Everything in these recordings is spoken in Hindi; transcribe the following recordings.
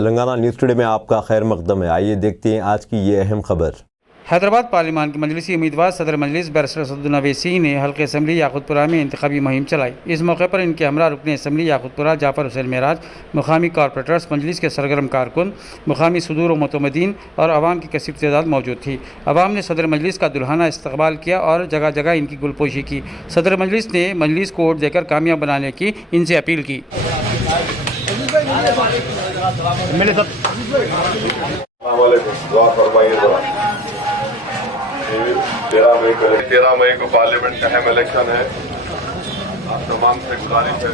तेलंगाना न्यूज़ टुडे में आपका खैर मकदम है। आइए देखते हैं आज की ये अहम खबर। हैदराबाद पार्लिमान के मजलिसी उम्मीदवार सदर मजलिस बैरिस्टर असदुद्दीन अवैसी ने हल्के असम्बली याकूतपुरा में इंतखाबी मुहिम चलाई। इस मौके पर इनके हमरा रुकन असम्बली याकूतपुरा जाफर हुसैन मेराज, मुकामी कॉरपोरेटर्स, मजलिस के सरगर्म कारकुन, मुकामी सदूर व मुतमदीन और आवाम की कसीर तादाद मौजूद थी। आवाम ने सदर मजलिस का दुल्हाना इस्तकबाल किया और जगह जगह इनकी गुलपोशी की। सदर मजलिस ने मजलिस को वोट देकर कामयाब बनाने की इनसे अपील की। तेरह मई को पार्लियामेंट का अहम इलेक्शन है। आप तमाम से गुजारिश है,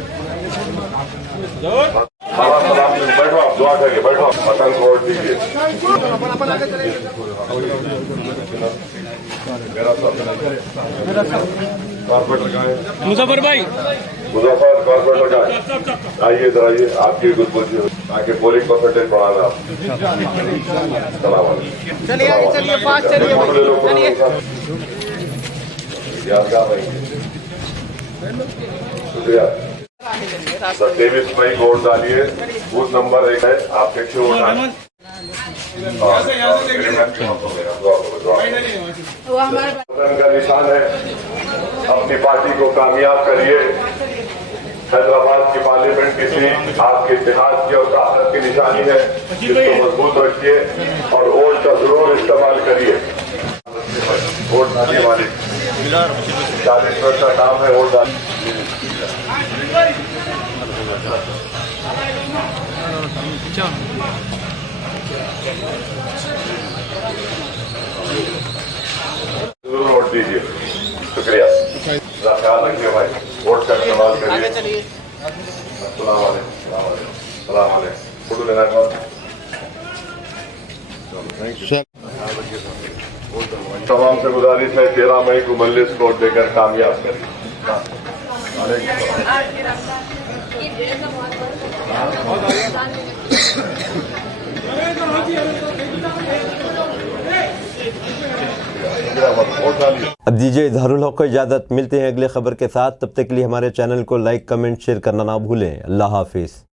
बैठो, आप दुआ करिए, बैठो, पतंग को वोट दीजिए। मुजफ्फर भाई, मुजफ्फर कॉर्पोरेटर का आइए, इधर आइए, आपकी गुड बोलिए ताकि पोलिंग परसेंटेज बढ़ाना आप। चलिए फास्ट चलिए। शुक्रिया। 23 मई को वोट डालिए। बूथ नंबर 1 है, आप देखिए वोट डालिए। का निशान है, अपनी पार्टी को कामयाब करिए। हैदराबाद की पार्लियामेंट की सीट आपके इतिहास की और ताकत की निशानी है, इसको मजबूत रखिए और वोट का जरूर इस्तेमाल करिए। वोट डालने वाले 40 वर्ष का काम है, वोट डाल। जरूर वोट दीजिए। शुक्रिया, ख्याल रखिए भाई, वोट का इस्तेमाल करिए। फोटो लेना तमाम से गुजारिश है, 13 मई को मजलिस को वोट देकर कामयाब करिए। अब दीजिए इजहारुल हक को इजाज़त। मिलते हैं अगले खबर के साथ, तब तक के लिए हमारे चैनल को लाइक, कमेंट, शेयर करना ना भूलें। अल्लाह हाफिज़।